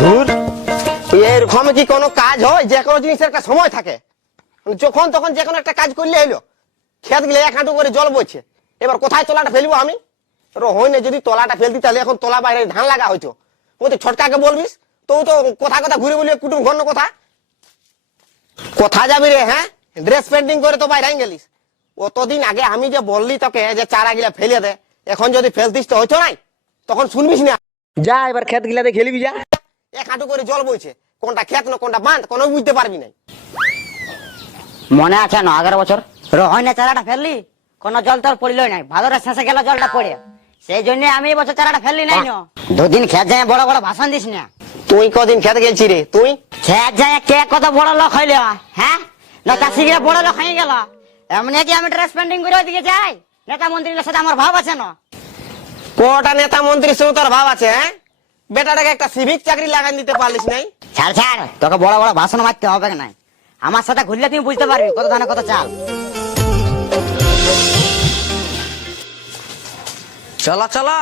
ধুর। এরকম কি কোনো কাজ হয়? যে কোনো জিনিসের একটা সময় থাকে। যখন তখন যে কোনো একটা কাজ করলে খেত গেলে এক হাঁটু করে জল বইছে। এবার কোথায় তলাটা ফেলব আমি? হয় না যদি তলাটা ফেলতি, তাহলে এখন তলা বাইরে ধান লাগা হইতো ও তো ছটকাকে বলবিস? তো তো কথা কথা ঘুরে বলি কুটুম ঘন্য কথা? কোথা যাবি রে হ্যাঁ? ড্রেস পেন্টিং করে তো বাইরে গেলিস। অতদিন আগে আমি যে বললি তোকে যে চারা গিলা ফেলে দে, এখন যদি ফেলতিস তো হইতো নাই? তখন শুনবিস না। যা এবার ক্ষেত গিলাতে খেলবি যা। এক হাঁটু করে জল বইছে। কোনটা খেত না কোনটা বাঁধ কোনো বুঝতে পারবি না মনে আছে না আগের বছর? রহই না চারাটা ফেললি? কোন জল টল পড়ল নাই। ভাদরের শেষে গেল জলটা পড়ে। সেই জন্য আমি এই বছর চারাটা ফেললি নাই না। দুদিন খেত যায় বড় বড় ভাষণ দিস না। তুই কদিন খেত গেলছি রে? তুই? খেত যায় কে কত বড় লোক হইল হ্যাঁ? না চাষি গিয়ে বড় লোক হয়ে গেল। এমনি কি আমি ড্রেস পেন্টিং করে ওইদিকে যাই? নেতা মন্ত্রীর সাথে আমার ভাব আছে না? কোটা নেতা মন্ত্রীর সঙ্গে তোর ভাব আছে হ্যাঁ? বেটাটাকে একটা সিভিক চাকরি লাগাই দিতে পারলিস নাই? ছাড় ছাড় তোকে বড় বড় ভাষণ মারতে হবে নাই আমার সাথে ঘুরলে তুমি বুঝতে পারবি কত ধানে কত চাল। চলো চলো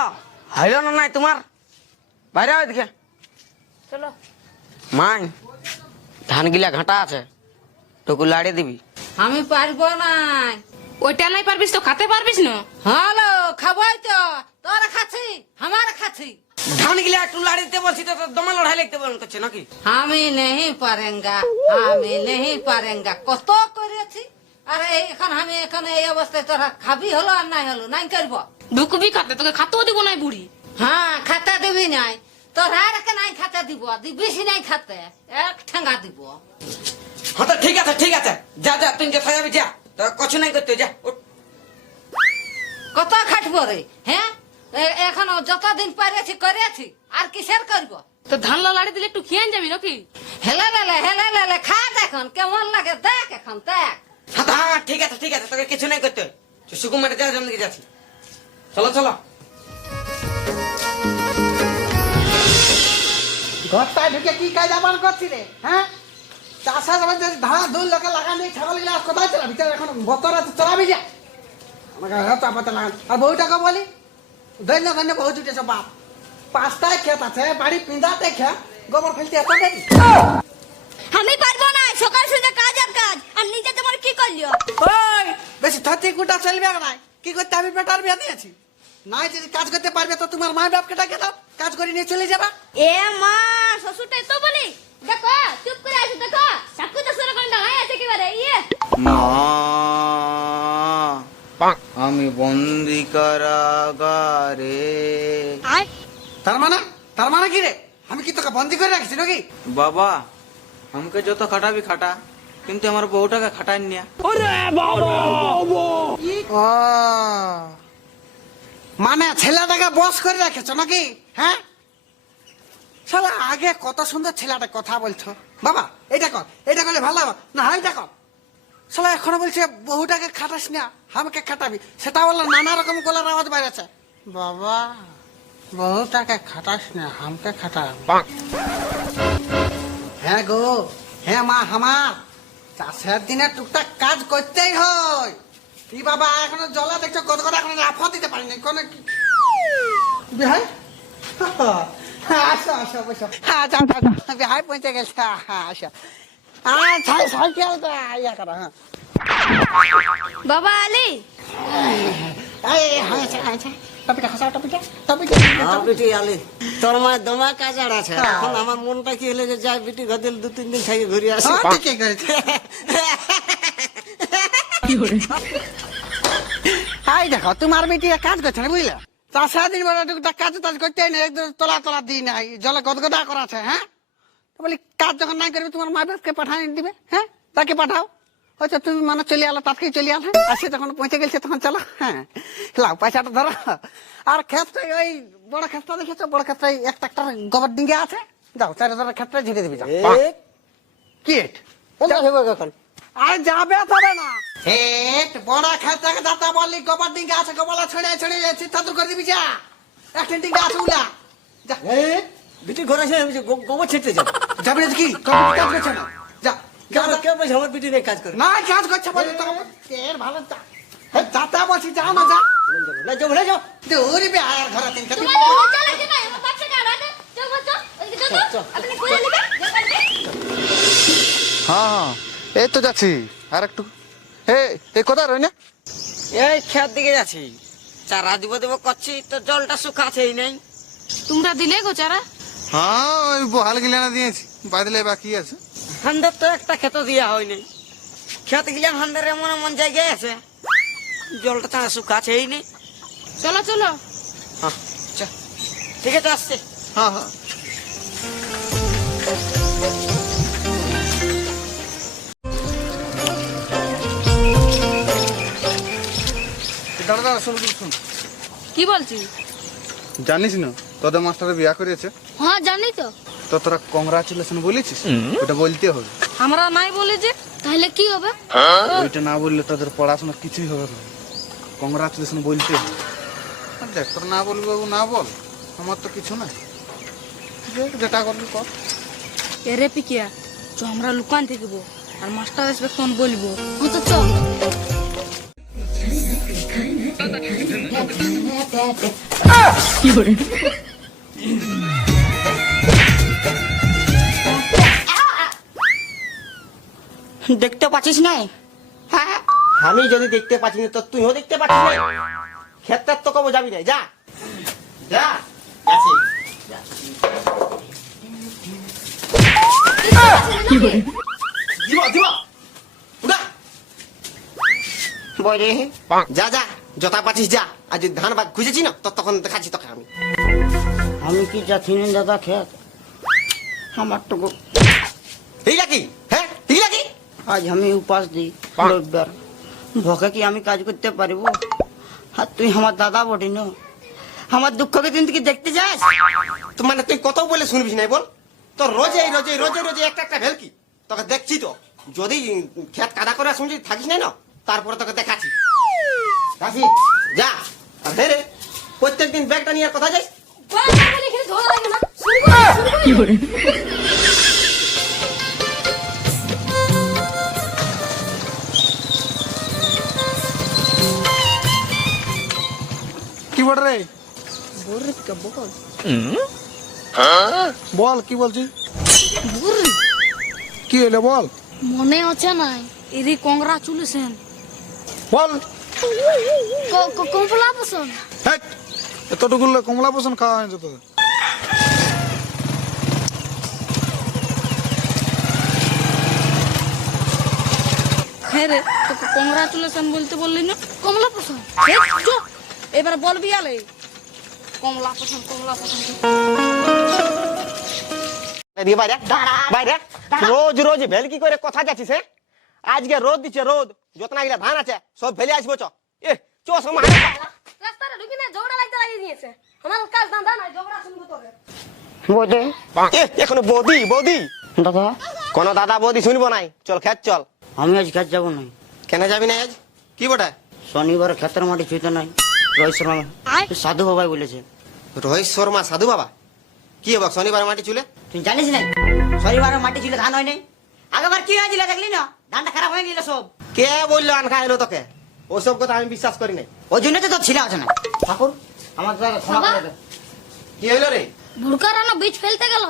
হইল না নাই তোমার? বাইরে হয় দিকে চলো। মাই ধান গিলা ঘাটা আছে টুকু লাড়িয়ে দিবি। আমি পারব না ওইটা নাই পারবিস তো খাতে পারবিস না? হ্যালো খাবাই তো। তোরা খাচ্ছি আমার খাচ্ছি ধান গিলা একটু লাড়িয়ে দিতে বলছি তো দমে লড়াই লিখতে বলুন করছে নাকি? আমি নেই পারেঙ্গা আমি নেই পারেঙ্গা। কত করেছি? আরে এখন আমি এখন এই অবস্থায় তোরা খাবি হলো আর নাই হলো? নাই করব। ঢুকবি খাতে তোকে খাতেও দিব নাই বুড়ি। হ্যাঁ খাতা দিবি নাই। তোরা কে নাই খাতা দিব দিবিস নাই খাতে এক ঠেঙ্গা দিব। হ্যাঁ তো ঠিক আছে ঠিক আছে। যা যা তুই যে যাবি যা। তোর কछु নাই করতে যা। কত খাটবো রে হ্যাঁ? এখনও যতদিন পারেছি করেছি আর কিসের করব? তো ধান লাড়ি দিলে একটু খেয়ে যাবি নাকি? হেলে লেলে হেলে লেলে খা দেখুন কেমন লাগে দেখ এখন দেখ। হ্যাঁ তো ঠিক আছে ঠিক আছে তোকে কিছু নাই করতে সুকুমারে যা জন্য যাচ্ছি চলো চলো। ঘরটায় ঢুকে কি কাজ আবার করছি রে হ্যাঁ? চাষা যাবে যদি ধান দুই লোকে লাগান দিয়ে ছাগল গিলা কোথায় চলাবি চল এখন বতর আছে চলাবি যা। আমাকে হয়তো আপাতত লাগান। আর বউটাকে বলি ধন্য ধন্য বহু জুটে সব বাপ পাঁচটায় ক্ষেত আছে বাড়ি পিঁধাতে খেত গোবর ফেলতে এত দেরি আমি পারব না সকাল সন্ধ্যা কাজ আর কাজ আর নিজে তোমার কি করলিও ওই বেশি থতি কুটা চলবে না কি করতে আমি বেটার বিয়ে দিয়েছি নাই যদি কাজ করতে পারবে তো তোমার মা বাপকে ডাকে দাও কাজ করে নিয়ে চলে যাবা এ মা শ্বশুরটাই তো বলি দেখো চুপ করে আছো দেখো সাকু তো সরে কোন ডাঙাই আছে একেবারে ইয়ে আমি বন্দি কারাগারে। তার মানে? তার মানে কি রে? আমি কি তোকে বন্দি করে রাখছি নাকি? বাবা আমাকে যত খাটাবি খাটা কিন্তু আমার বউটাকে খাটাই নিয়া ও। মানে ছেলেটাকে বস করে রেখেছো নাকি? হ্যাঁ? শালা আগে কত সুন্দর ছেলেটা কথা বলছো। বাবা এটা কর এটা করলে ভালো হবে। না হ্যাঁ এটা কর। শালা, এখনও বলছে বহুটাকে খাটাস না, আমাকে খাটাবি। সেটা বলল নানা রকম গলার আওয়াজ বাইরেছে বাবা বহুটাকে খাটাস না আমাকে খাটাবি হ্যাঁ গো হ্যাঁ মা আমার চাষের দিনে টুকটাক কাজ করতেই হয়। ই বাবা, এখনও জলা দেখছ, কত কথা এখনও লাফা দিতে পারিনি। কোনো বিহাই? আসো আসো, বসো। হ্যাঁ যাও যাও। বিহাই পৌঁছে গেছে। হ্যাঁ আসো। বাবা আলী। হ্যাঁ টপিটা খসাও টপিটা টপিটা বিটি আলি তোর মায়ের দমা কাজ আছে। এখন আমার মনটা কি হলে যে যাই বিটি ঘদিল দু তিন দিন থেকে ঘুরে আসি। হ্যাঁ দেখো তোমার বেটি কাজ করছে না বুঝলে? তা সারাদিন টুকটা কাজ টাজ করতে না একদম তোলা তোলা দিই নাই জলে গদগদা করা আছে হ্যাঁ? তো বলি কাজ যখন নাই করবে তোমার মা বাপকে পাঠাই দিবে হ্যাঁ? তাকে পাঠাও। হয়তো তুমি মানে চলে আলো তাৎক্ষণিক চলে আলো। আসে যখন পৌঁছে গেছে তখন চলো হ্যাঁ। লাও পয়সাটা ধরো। আর ক্ষেত্রে ওই বড় ক্ষেত্র দেখেছ? বড় ক্ষেত্রে এক ট্রাক্টর গোবর ডিঙ্গে আছে। যাও চার ধরো ক্ষেত্রে ঝিরে দিবি যাও। কি এট? এখন? আর যাবে তবে না। হেট বড় খেতে দাতা বললি গোবর ডিঙ্গে আছে গোবলা ছড়ে ছড়ে চিন্তা দূর করে দিবি যা। একটা ডিঙ্গে আছে উলা। যা। বিটি ঘরে আসে গোবর ছিটতে যাব। যাবি না কি? কবে কাজ করছে না? যা। কেউ বলছে আমার বিটি নেই কাজ করে? না কাজ করছে বলে তো। এর ভালো যা হে, যাতা বলছি যাও না যা। না যাব না যাও দৌড়বি আর ঘরে তিন আমার নেবেন? হ্যাঁ হ্যাঁ। এই তো যাচ্ছি। আর একটু হে এই কোথায় রই না এই খেত দিকে যাচ্ছি। চারা দিব দিব করছি তো জলটা শুকাছেই নাই। তোমরা দিলে গো চারা? হ্যাঁ ওই বহাল গিলানা দিয়েছি। বাদলে বাকি আছে। হান্দার তো একটা খেত দিয়া হয়নি। খেত গিলাম হান্দার এমন এমন জায়গায় আছে। জলটা চারা শুকাছেই নেই চলো চলো। হ্যাঁ চ। ঠিক আছে আসছে। হ্যাঁ হ্যাঁ। দাঁড়া দাঁড়া শুন শুন, শুন কি বলছিস? জানিস না তোদের মাস্টারে বিয়া করেছে হ্যাঁ জানি তো। তো তোরা কংগ্রাচুলেশন বলেছিস? ওটা বলতে হবে। আমরা নাই বলে যে তাহলে কি হবে? ওইটা না বললে তোদের পড়াশোনা কিছুই হবে না। কংগ্রাচুলেশন বলতে হবে। দেখ তোর না বলবি বাবু না বল। আমার তো কিছু নাই যেটা করবি কর। এরে পিকিয়া চ আমরা লুকান থাকব আর মাস্টার আসবে তখন বলব। তো চল দেখতে পাচ্ছিস নাই? হ্যাঁ। আমি যদি দেখতে পাচ্ছি না তো তুইও দেখতে পাচ্ছিস না ক্ষেত্রে তো কবো যাবি না যা। যা দিব যা যা যথা পাচ্ছিস যা। আর যদি ধান বাগ খুঁজেছি না তো তখন দেখাচ্ছি তোকে আমি। আমি কি যাচ্ছি না দাদা খেত? আমার টুকু এই নাকি আজ আমি উপাস দিই রবিবার। ভকে কি আমি কাজ করতে পারব? আর তুই আমার দাদা বটি না আমার দুঃখকে তুই কি দেখতে যাস? তো মানে তুই কত বলে শুনবিস নাই বল। তো রোজে রোজে রোজে রোজে একটা একটা ভেলকি। তোকে দেখছি তো। যদি খেত কাদা করে শুনছি থাকিস নাই না? তারপরে তোকে দেখাচ্ছি। কাশি যা আর হে রে। প্রত্যেকদিন ব্যাগটা নিয়ে কথা যাইস বাবা বলে না শুনব বল? বল কি বলছিস? কি হলো বল? মনে আছে নাই এরে কংগ্রাচুলেশন বল। কমলা হেট, এতটুকু কমলা পোষণ খাওয়া হয়েছে তোদের। হ্যাঁ রে তোকে কংগ্রাচুলেশন বলতে বললি না? কমলা পছন্দ এবার বলবি আলে? কমলা পছন্দ কমলা পছন্দ। বাইরে বাইরে। রোজ রোজ ভেলকি করে কথা যাচ্ছিস হ্যাঁ? আজকে রোদ দিচ্ছে রোদ। যত না গিলা ধান আছে সব ফেলে আসব চ। এ চ সময় রাস্তাটা ঢুকি না ঝগড়া লাগতে লাগিয়ে দিয়েছে। আমার কাজ ধান্দা নাই ঝগড়া শুনব তোকে। বলে এ এখনও বৌদি বৌদি। দাদা। কোন দাদা বৌদি শুনব নাই। চল খেত চল। আমি আজ খেত যাব না কেন যাবি না আজ? কি বটে? শনিবার ক্ষেতের মাটি ছুঁতে নাই। রোহিত শর্মা সাধু বাবাই বলেছে। রোহিত শর্মা সাধু বাবা? কি হবে শনিবার মাটি চুলে? তুই জানিস না শনিবার মাটি ছিল ধান হয় নাই আগেবার কি হয়েছিল দেখলি না? ধানটা খারাপ হয়ে গেল সব। কে বলল আনখা এলো তোকে? ওসব কথা আমি বিশ্বাস করি নাই। ওই জন্য তো তোর ছিল আছে না ঠাকুর আমার তো ক্ষমা করে দে। কি হইল রে? ভুড়কা রানো বীজ ফেলতে গেল।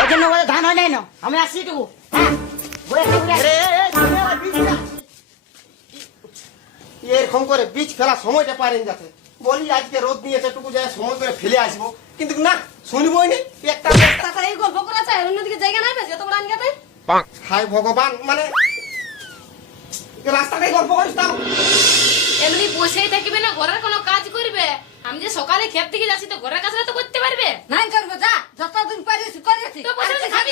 ওই জন্য ধান হয় নাই না। আমি আসছি টুকু হ্যাঁ। ঘুরে আসি, ঘুরে এরকম করে বীজ ফেলা সময়টা পারেন যাতে। বলি আজকে রোদ নিয়েছে টুকু যায় সময় করে ফেলে আসব। কিন্তু না শুনবই নি একটা তাছাড়া এই গল্প করা চাই অন্যদিকে জায়গা নাই এত বড় আনগাতে হাই ভগবান মানে রাস্তাটাই গল্প করিস তাও এমনি বসেই থাকবে না ঘরের কোনো কাজ করবে? আমি যে সকালে ক্ষেত থেকে যাচ্ছি তো ঘরের কাজটা তো করতে পারবে? নাই করব যা যতদিন পারিস করেছি তো বসে খাবি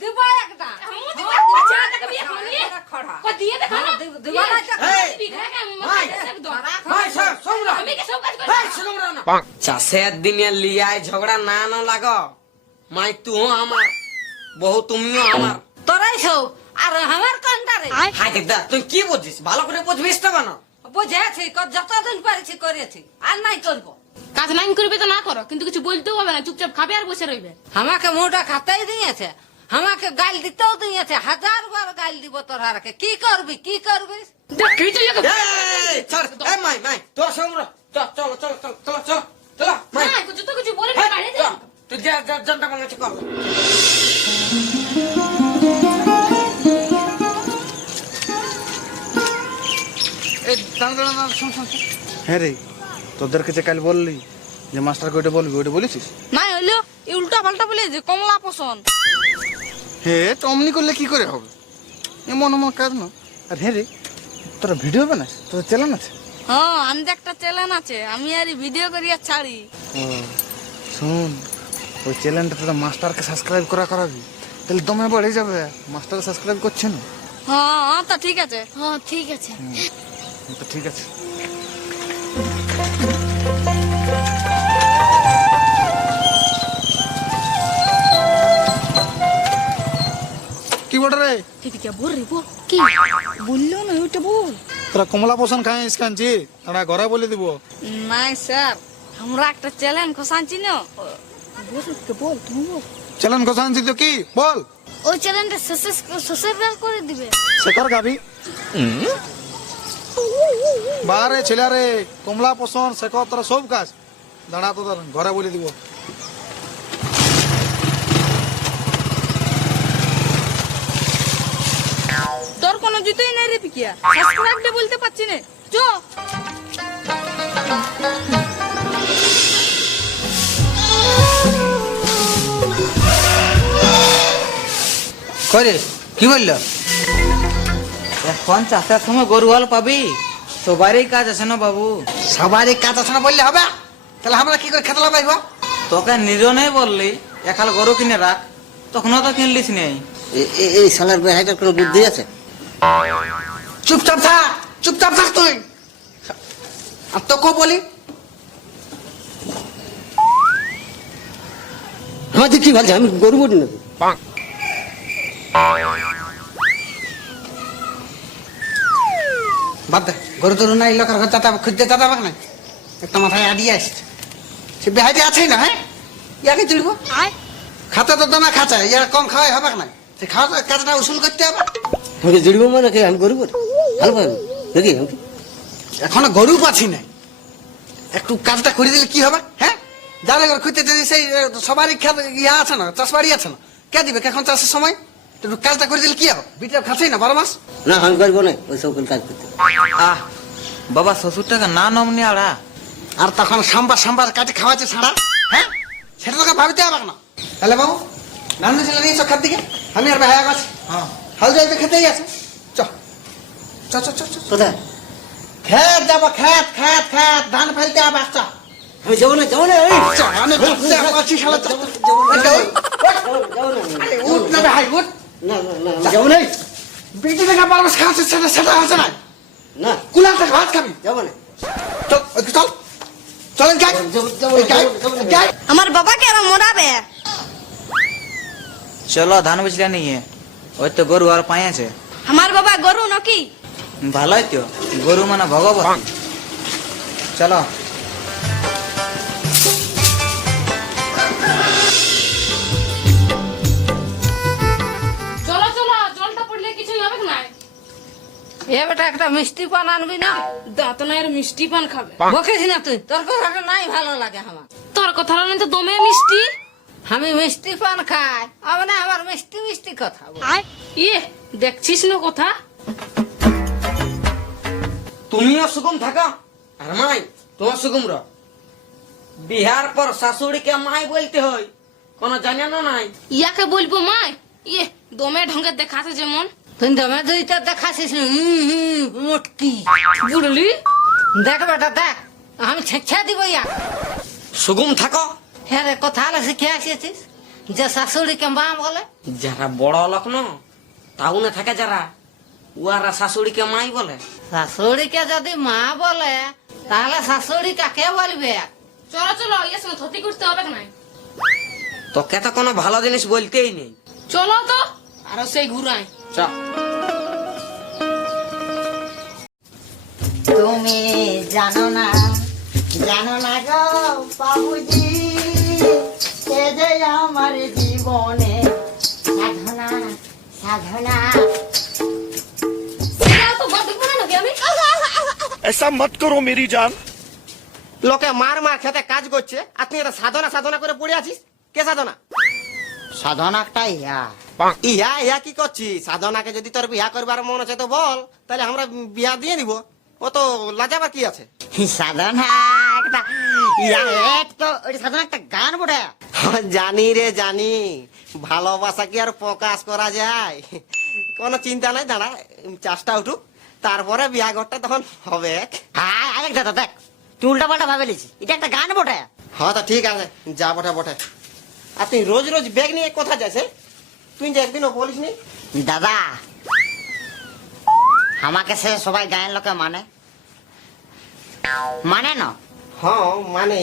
দিব একটা। এখন নিয়ে? খড়া। কো দিয়ে দেখা না হ্যাঁ, দিব- দিব না একটা। এই, বিঘা কেমন ভাই, একদম ভাই, সব, শোন না। আমি কি সব কাজ করি ভাই, শোন না। চাষের দিনে লিয়ায় ঝগড়া না না লাগ। মাই তুও আমার বহু তুমিও আমার। তোরাই সব আর আমার কোনটা রে হাই দেখ তুই কি বুঝিস? ভালো করে বুঝবিস তো কেন? বুঝেছি যতদিন পারিছি করেছি। আর নাই করব। কাজ নাই করবে তো না করো কিন্তু কিছু বলতেও হবে না চুপচাপ খাবে আর বসে রইবে। আমাকে মুটা খাতেই দিয়েছে আমাকে গাল দিতেও দিয়েছে হাজার বার গাল দিব তোর তোরাকে কি করবি কি করবি? দেখি তো একে- এই, মাই মাই তোর সঙ্গে চল চল চল চল চল। চল কিছু তো কিছু বলে তুই যা যা মনে। হ্যাঁ রে তোদেরকে যে কাল বললি যে মাস্টারকে ওইটা বলবি ওইটা বলেছিস? নাই হইল এই উল্টা পাল্টা বলে যে কমলা পছন্দ। হে তো অমনি করলে কি করে হবে? এমন এমন কাজ না। আর হ্যাঁ রে তোরা ভিডিও বানাস তোর চ্যানেল আছে? হ্যাঁ আমি তো একটা চ্যানেল আছে আমি আর ভিডিও করিয়া ছাড়ি। ও শুন ওই চ্যানেলটা তোরা মাস্টারকে সাবস্ক্রাইব করা করাবি। তাহলে দমে বেড়ে যাবে। মাস্টার সাবস্ক্রাইব করছে না? হ্যাঁ হ্যাঁ তা ঠিক আছে। হ্যাঁ ঠিক আছে। তো ঠিক আছে। কি বটে রে? দিদিকে বল রে বল। কি? বলল না ওইটা বল। তোরা কমলা পোষণ খাইস কাঞ্চি তারা ঘরে বলে দিব। নাই স্যার আমরা একটা চ্যানেল খসানছি না। বল তুমি বল চ্যানেল গোসানছি তো কি? বল। ওই চ্যানেলটা সাবস্ক্রাইব করে দিবে। কর গাবি বারে ছেলে রে কমলা সে কর তোরা সব কাজ। দাঁড়া তো ঘরে বলে দিব। নাই রে পিকিয়া। বলতে পারছি না। চো। করে কি বলল এখন চাষের সময় গরু হাল পাবি। সবারই কাজ আছে না বাবু। সবারই কাজ আছে না বললে হবে? তাহলে আমরা কি করে খেতে লাগাইব তোকে নিরনেই বললি একাল গরু কিনে রাখ তখনও তো কিনলিস নেই। এই সালার বেহাইটার কোনো বুদ্ধি আছে? চুপচাপ থাক চুপচাপ থাক তুই। আর তোকেও বলি আমার কি ভাবছে আমি গরু বলি নাকি বাদ দে গরু তরু নাই লোকের ঘর চাতাবে খুঁজতে চাতাবে না একটা মাথায় আডিয়ে আসছে সে বেহাইতে আছেই না হ্যাঁ? ইয়াকে আয়। খাতে তো দমে খাচ্ছে ইয়ার কম খাওয়াই হবে না। সে খাওয়া কাজটা উসুল করতে হবে। আমাকে জুড়ব মানে কি আমি গরু বলি ভালো পাবি নাকি? এখনও নাই। একটু কাজটা করে দিলে কি হবে হ্যাঁ? যারা ঘর খুঁজতে যদি সেই সবারই খেত ইয়া আছে না চাষবাড়ি আছে না কে দিবে? এখন চাষের সময়? একটু কাজটা করে দিলে কি হবে? বিটা খাচ্ছেই না বারো মাস? না আমি না ওই সব কাজ করতে। আহ বাবা শ্বশুরটাকে না নমনি আড়া। আর তখন সাম্বার সাম্বার কাটে খাওয়াচ্ছে ছাড়া হ্যাঁ? সেটা তোকে ভাবিতে হবে না। তাহলে বাবু নানু ছেলে নিয়ে চো খাত দিকে। আমি আর ভাইয়া গেছি হ্যাঁ। হাল যাই তো খেতেই আছে চ চ চ চ কোথায়? খেত যাব খেত খেত খেত ধান ফেলতে হবে চ আমি যাব না যাব না উঠ না হাই, উঠ। না না না যাব না। বিটি থেকে বারো খাওয়াচ্ছে সেটা সেটা হচ্ছে না। না। কুলা থেকে ভাত খাবি। যাব না। চল চল। আমার বাবাকে আর মরাবে? চলো ধান বেচলে নিয়ে। ওই তো গরু আর পাইছে আমার বাবা গরু নাকি? ভালোই তো গরু মানে ভগবতী। চলো। চলো চলো জলটা পড়লে কিছুই হবে না। এ বেটা একটা মিষ্টি পান আনবি না? দাঁত নাই আর মিষ্টি পান খাবে। বকেছি না তুই তোর কথাটা নাই ভালো লাগে আমার। তোর কথা নেই তো দমে মিষ্টি। আমি মিষ্টি পান খাই। মানে আমার মিষ্টি মিষ্টি কথা আয়। ইয়ে দেখছিস না কথা? তুমিও সুগম থাকা। আর মাই তোমার সুগম র বিহার পর শাশুড়িকে মাই বলতে হয়। কোনো জানে না নাই। ইয়াকে বলব মাই? ইয়ে দমে ঢঙ্গে দেখাছে যেমন। তুই দমে দুইটা দেখাছিস মোটকি। বুড়লি? দেখ বেটা দেখ। আমি ছেঁচা দিব ইয়া সুগম থাকো। হ্যাঁ রে কথা হলে শিখে আসিয়েছিস? যে শাশুড়িকে মা বলে। যারা বড় লোক ন টাউনে থাকে যারা উয়ারা শাশুড়িকে মাই বলে। শাশুড়িকে যদি মা বলে তাহলে শাশুড়ি কাকে বলবে? চলো চলো ইয়ে সঙ্গে ধতি করতে হবে না। তোকে তো কোনো ভালো জিনিস বলতেই নেই। চলো তো আর সেই ঘুরাই। চ। তুমি জানো না জানো না গো বাবুজি। যে আমার জীবনে সাধনা সাধনা। সেটাও তো বড় দেখব না নাকি আমি? লোকে মার মার খেতে কাজ করছে আর তুই এটা সাধনা সাধনা করে পড়ে আছিস? কে সাধনা? সাধনা একটা ইয়া। ইয়া ইয়া কি করছি সাধনাকে যদি তোর বিয়া করবার মন আছে তো বল তাহলে আমরা বিয়া দিয়ে দিব। ও তো লাজাবার কি আছে? সাধনা একটা ইয়া এক তো সাধনা একটা গান বটে। জানি রে জানি। ভালোবাসা কি আর প্রকাশ করা যায়? কোনো চিন্তা নাই দাঁড়া চাষটা উঠুক। তারপরে বিয়া ঘরটা তখন হবে। আয় দাদা দেখ তুই উল্টা পাল্টা ভাবে লিছি এটা একটা গান বটে। হ্যাঁ তো ঠিক আছে। যা বটে বটে। আর তুই রোজ রোজ ব্যাগ নিয়ে কোথা যাস হে? তুই যে একদিনও বলিস নি। দাদা আমাকে সে সবাই গায়ের লোকে মানে। মানে না? হ্যাঁ মানে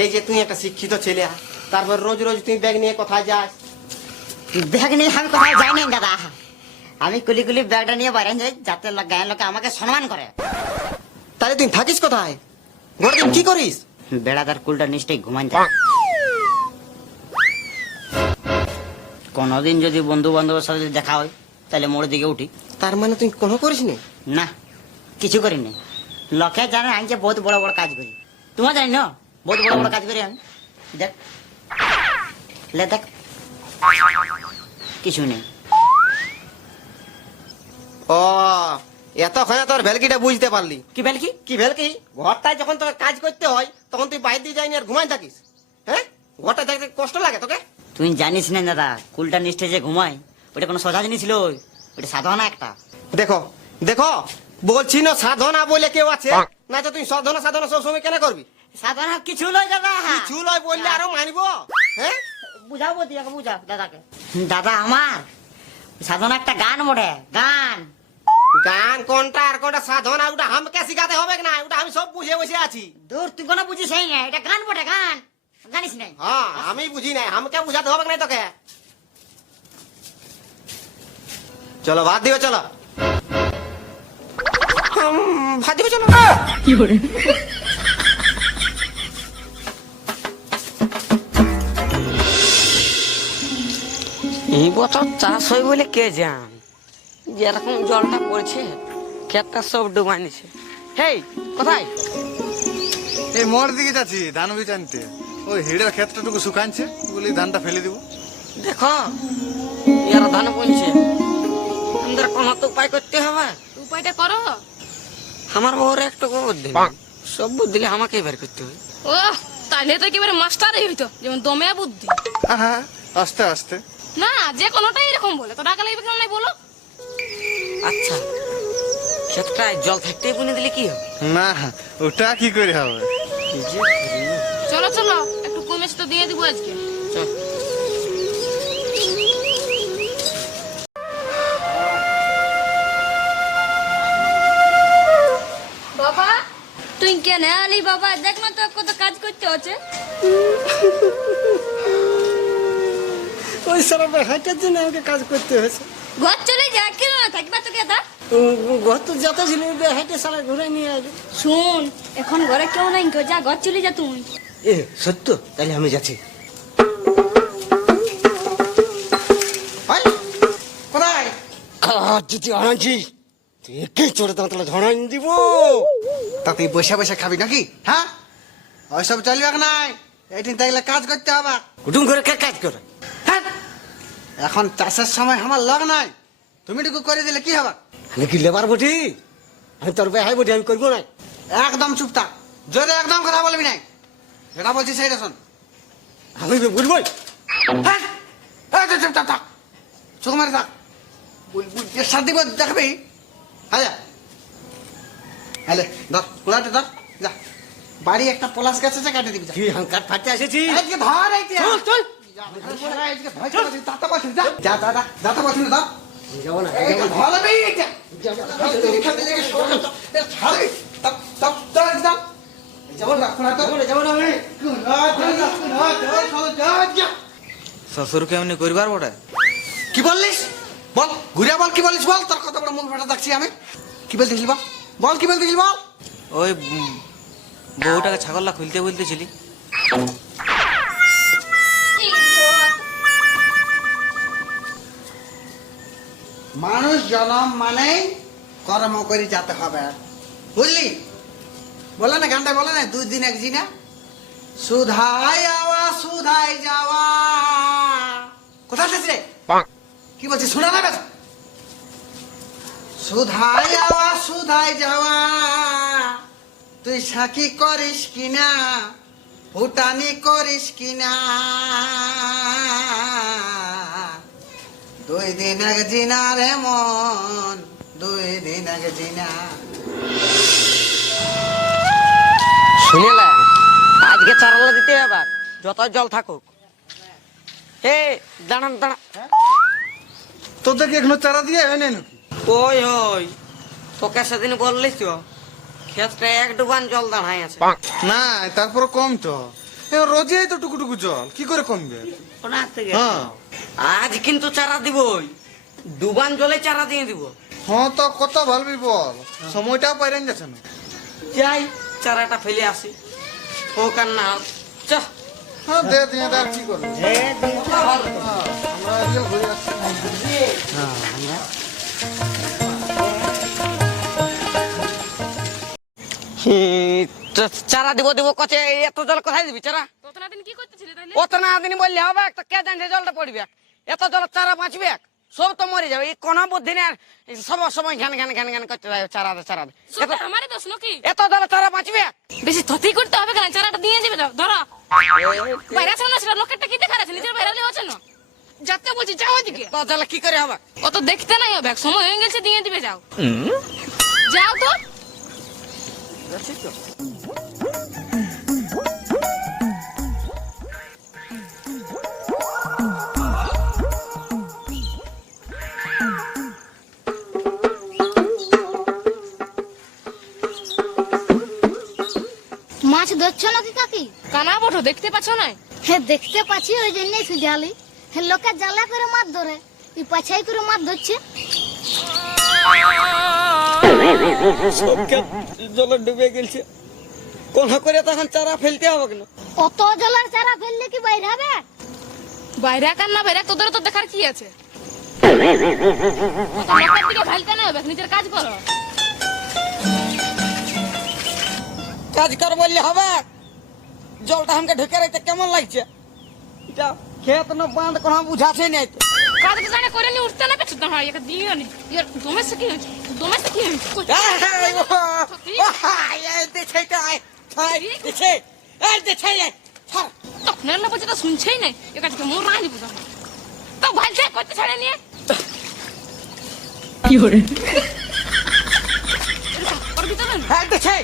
এই যে তুই একটা শিক্ষিত ছেলে তারপর রোজ রোজ তুই ব্যাগ নিয়ে কোথায় যাস? ব্যাগ নিয়ে আমি কোথাও যাই নাই দাদা। আমি কুলি কুলি ব্যাগটা নিয়ে বাইরে যাই যাতে গায়ের লোকে আমাকে সম্মান করে। তাহলে তুই থাকিস কোথায়? গোটা দিন কি করিস? বেড়াদার কুলটা নিশ্চয়ই ঘুমান যায়। কোনোদিন যদি বন্ধু বান্ধবের সাথে যদি দেখা হয় তাহলে মোড়ের দিকে উঠি। তার মানে তুই কোনো করিস নি না কিছু করিনি। লোকে জানে আমি যে বহুত বড় বড় কাজ করি। তোমার জানি না বহুত বড় বড় কাজ করি আমি। দেখ। লে দেখ। কিছু নেই। ও এতক্ষণে তোর ভেলকিটা বুঝতে পারলি। কি বেল কি ভেলকি? ঘরটায় যখন তোকে কাজ করতে হয় তখন তুই বাইরে দিয়ে যাইনি আর ঘুমাই থাকিস। হ্যাঁ? ঘরটা দেখতে কষ্ট লাগে তোকে? তুই জানিস না দাদা কুলটা নিষ্ঠে যে ঘুমাই ওটা কোনো সোজা জিনিস ছিল ওটা সাধারণ একটা। দেখো দেখো বলছি না সাধনা বলে কেউ আছে? না তো তুই সাধনা সাধনা সবসময় কেন করবি? সাধারণ কিছু নয় দাদা। কিছু লয় বললে আরও মানবো? হ্যাঁ? বুঝাও বলতে বুঝাও দাদাকে। দাদা আমার সাধনা একটা গান মোড়ে গান। গান কোনটা আর কোনটা সাধনা ওটা আমাকে শিখাতে হবে না? ওটা আমি সব বুঝে বসে আছি। দূর তুই কোনো বুঝিস এই না? এটা গান বটে গান। জানিস নাই হ্যাঁ আমি বুঝি নাই আমাকে বুঝাতে হবে না তোকে? চলো ভাত দিও চলো। ভাত দিও চলো। এই বছর চাষ হয় বলে কে জান? যেরকম জলটা পড়ছে ক্ষেতটা সব ডুবাই নিছে। হেই কোথায়? এই মোড় দিকে যাচ্ছি ধান বীজ আনতে। ওই হিড়ের ক্ষেত্রটুকু শুকানছে বলি ধানটা ফেলে দিব। দেখো এরা ধান বলছে আমাদের কোনো তো উপায় করতে হবে। উপায়টা করো। আমার বউর একটু বুদ্ধি। সব বুদ্ধি দিলে আমাকেই বের করতে হবে। ও তাহলে তো একেবারে মাস্টারই হইতো যেমন দমে বুদ্ধি। হ্যাঁ আস্তে আস্তে। না যে কোনোটাই এরকম বলে। তো টাকা লাগবে কেন নাই বলো? আচ্ছা ক্ষেতটায় জল থাকতেই বুনে দিলে কি হবে? না ওটা কি করে হবে। চলো চলো একটু কমেছে তো দিয়ে দিব আজকে। চল। বাবা তুই কেন আলি বাবা? দেখ না তো কত কাজ করতে হচ্ছে। ওই সারা হাইটার জন্য আমাকে কাজ করতে হয়েছে। ঘর চলে যা কেন না থাকবা তোকে তা ঘর তো যত ছিল হাইটে সারা ঘুরে নিয়ে আসবে। শুন এখন ঘরে কেউ নাই কেউ যা ঘর চলে যা তুই। এ সত্য তাহলে আমি যাচ্ছি। কোথায়? আর যদি আনাচ্ছি তুই একে চড়ে দাঁতলে ধরাই দিব। তা তুই বসে বসে খাবি নাকি? হ্যাঁ? ওইসব চলবে নাই? এইদিন তাইলে কাজ করতে হবে। কুটুম করে কে কাজ করে? এখন চাষের সময় আমার লগ নাই। তুমি টুকু করে দিলে কি হবে? আমি কি লেবার বটি? আমি তোর ভাই বটি আমি করব না। একদম চুপ থাক। জোরে একদম কথা বলবি নাই যেটা বলছি সেইটা শোন। আমি বুঝবই। হ্যাঁ? চুপ থাক থাক। চোখ মারে থাক। দিব দেখবি? আচ্ছা হ্যালে ধর কুড়াতে ধর যা। বাড়ি একটা পলাশ গাছ আছে কাটে দিবি কি হাঙ্কার ফাটতে আসেছি ধর চল চল। আজকে ভয় করে দাঁতা বসে যা যা দাদা দাঁতা বসে যা যাব না এই তো ভালো বেই এটা এখানে লেগে সর ছাড়ে তপ তপ তপ তপ যাব না কোনা তো যাব না আমি শ্বশুরকে এমনি করবার বটে? কি বললিস? বল ঘুরিয়া বল কি বলিস বল? তোর কত বড় মন ফাটা দেখছি আমি। কি বলতেছিলি বল? বল কি বলতেছিলি বল? ওই বউটাকে ছাগলটা খুলতে বলতেছিলি মানুষ জনম মানে কর্ম করে যেতে হবে। বুঝলি? বলে না গানটা বলে না? দুই দিন এক জিনা সুধাই আওয়া সুধাই যাওয়া। কোথায় আছিস রে? কি বলছিস? শোনা না সুধাই যাওয়া সুধাই যাওয়া। তুই সাকি করিস কিনা? ভুটানি করিস কিনা? দুই দিন এক জিনা রে মন দুই দিন এক জিনা। শুনেলে আজকে চারালা দিতে হবে যত জল থাকুক। হে দাঁড়ান দাঁড়া তোদের কি এখনও চারা দিয়ে হয় নাই নাকি? ওই ওই। তোকে সেদিন বললিস তো ক্ষেত্রে এক ডুবান জল দাঁড়াই আছে। না তারপরে কম তো। রোজই তো টুকু টুকু জল কি করে কমবে? হ্যাঁ। আজ কিন্তু চারা দিবই। ডুবান জলে চারা দিয়ে দিব। হ্যাঁ তো কত ভালবি বল। সময়টাও পাইরেন যাচ্ছে না যাই চারাটা ফেলে আসি। হোক আর না চ। হ্যাঁ দে দিয়ে দে আর কি করব আমরা এদিকে ঘুরে আসছি হুম, চ- চারা দিব দিব কচে এত জল কোথায় দিবি চারা? তত না দিন কি করতেছিলে তাহলে অত না দিন বললে হবে তো কে জানছে জলটা পড়বে? এত জল চারা বাঁচবে? সব তো মরে যাবে। এই কোন বুদ্ধি নেই আর সব সময় ঘ্যান ঘ্যান ঘ্যান ঘ্যান করতে থাকে চারা চারা আমারই দোষ নাকি? এত জল চারা বাঁচবে? বেশি থতি করতে হবে কেন? চারাটা দিয়ে যাবে ধরো। বাইরে আছে না সেটা? লোকেরটা কি দেখার আছে? নিজের বাইরে হচ্ছে না। যাতে বলছি যাও ওদিকে তো জল কি করে হবে? অত দেখতে নাই হবে। সময় হয়ে গেছে দিয়ে দিবে যাও। যাও তো। মাছ ধরছো নাকি কাকি? কানা বটো দেখতে পাচ্ছ না হ্যাঁ দেখতে পাচ্ছি ওই জন্যই সুজালি হ্যাঁ লোকে জ্বালা করে মাছ ধরে। এই পাছাই করে মাছ ধরছে। জলে ডুবে গেছে। কোন করে তখন চারা ফেলতে হবে কেন? অত জলের চারা ফেললে কি বাইরে হবে? বাইরে কান না বাইরে? তোদের তো দেখার কি আছে? না হবে নিজের কাজ করো। কাজ কর বললে হবে। জলটা আমাকে ঢুকে রাখতে কেমন লাগছে? এটা খেত না বাঁধ কোনো বুঝাছে নাই তো। কাজ জানে করে নি উঠতে না পেছ না হয় দিও নি। ইয়ার দমে সে কি হয়েছে? আপনার না বলছে তো শুনছেই নাই এ কাজকে মোর রাঁধি বুঝা তো ভালো থেকে করতে ছাড়ে নিয়ে কি হরে আর ভিতরে হ্যাঁ দেখে